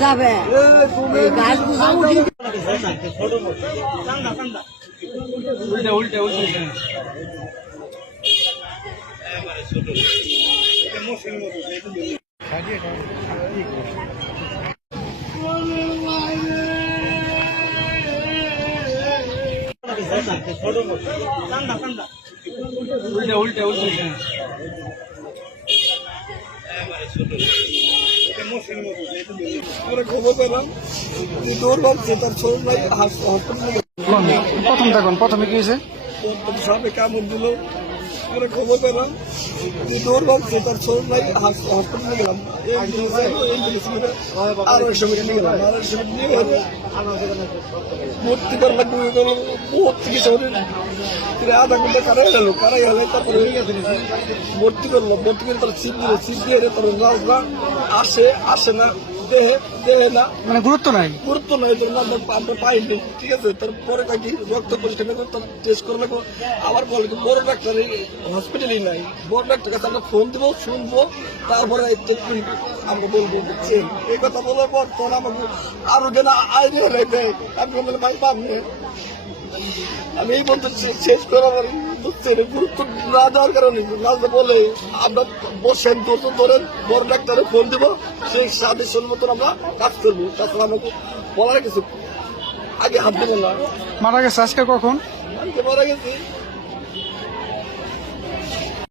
যাবে গাছ উল্টে উল্টে উল্টে উল্টে উল্টে উল্টে খবর পেলাম দৌড় মারছে তার ছোট ভাই হসপিটালে প্রথম দেখুন প্রথমে কি হয়েছে? সাপে কামড় দিল। আমরা খবর পেলাম দৌড় মারছে তার ছোট ভাই হসপিটালে গেলাম। আরো সঙ্গে নিয়ে গেলাম ভর্তি করা লাগবে বহুত চিকিৎসা আধা ঘন্টা কারাই হলো তারপরে ভর্তি করলো। ভর্তি করে তার ছিপ দিল, ছিপ দিয়ে তার রাজরা আসে না, দেহে না, মানে গুরুত্ব নাই আমরা পাইনি। ঠিক আছে, তারপরে কয়েকটি রক্ত পরীক্ষা টেস্ট করে লাগবো। আবার বলে বড় ডাক্তার হসপিটালই নাই, বড় ডাক্তার কাছে আমরা ফোন দেবো, শুনবো, তারপরে আমরা বলবো। বুঝছেন, এই কথা বলার পর তখন আমাকে আরো যেন আইনি হলে দেয়। আমি বললাম ভাই পাবনি, আমি এই বলতে শেষ করা পারি। বুঝছেন, গুরুত্ব না দেওয়ার কারণে রাজা বলে আমরা বসেন ধরেন, বড় ডাক্তারে ফোন দেবো, সেই সাজেশন মতন আমরা কাজ করবো। তাছাড়া আমাকে বলার কিছু আগে হাত দেবো না। মারা গেছে আজকে কখন? মারা গেছি